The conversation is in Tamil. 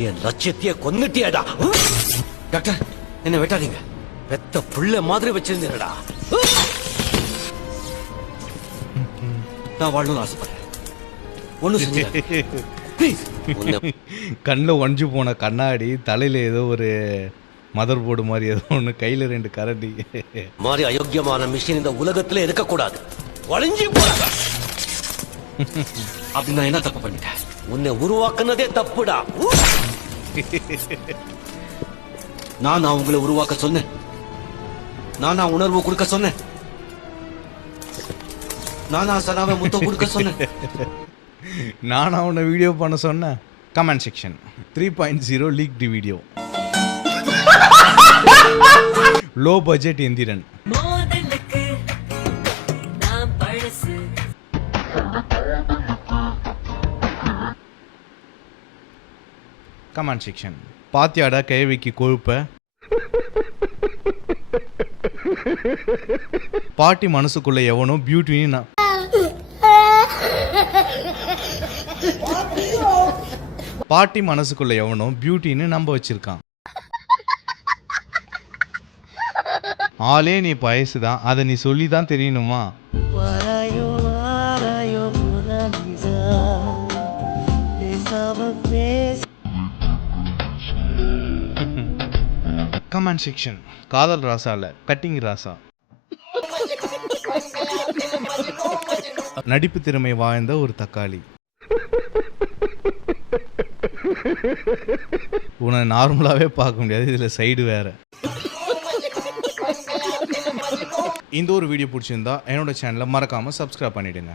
என் லட்சியத்தையே கொன்னுட்டியாடா. டாக்டர், என்ன வெட்டாதீங்க. பெத்த புள்ள மாதிரி வச்சிருந்தீங்கடா. நான் வாழணும்னு ஆசைப்படுறேன். ஒண்ணு செஞ்சு கண்ணில் ஒஞ்சு போன கண்ணாடி, தலையில் ஏதோ ஒரு மதர் போர்டு மாதிரி ஏதோ ஒன்று, கையில் 2 கரண்டி மாதிரி அயோக்கியமான மிஷின் இந்த உலகத்துல இருக்கக்கூடாது. வளைஞ்சி போறாங்க. அப்படி நான் என்ன தப்பு பண்ணிட்டேன்? உன்னை உருவாக்குனதே தப்புடா. நான் உங்களை உருவாக்க சொன்னேன். நான் உணர்வு கொடுக்க சொன்னேன். நான் சனாவை முத்தம் கொடுக்க சொன்னேன். நான் உன்னை வீடியோ பண்ண சொன்னேன். Comment section 3.0 leaked video. Low budget Enthiran. Comment section பாத்தியாடா கைவிக்கு கொழுப்ப. பாட்டி மனசுக்குள்ள எவனோ பியூட்டின்னு பாட்டி மனசுக்குள்ள எவனோ பியூட்டின்னு நம்ப வச்சிருக்கான். ஆளே நீ வயசுதான், அதை நீ சொல்லிதான் தெரியணுமா? கமெண்ட் செக்ஷன் காதல் ராசா இல்ல, கட்டிங் ராசா. நடிப்பு திறமை வாய்ந்த ஒரு தக்காளி. உன்னை நார்மலாவே பார்க்க முடியாது, இதுல சைடு வேற. இந்த ஒரு வீடியோ பிடிச்சிருந்தா என்னோட சேனலை மறக்காம சப்ஸ்கிரைப் பண்ணிடுங்க.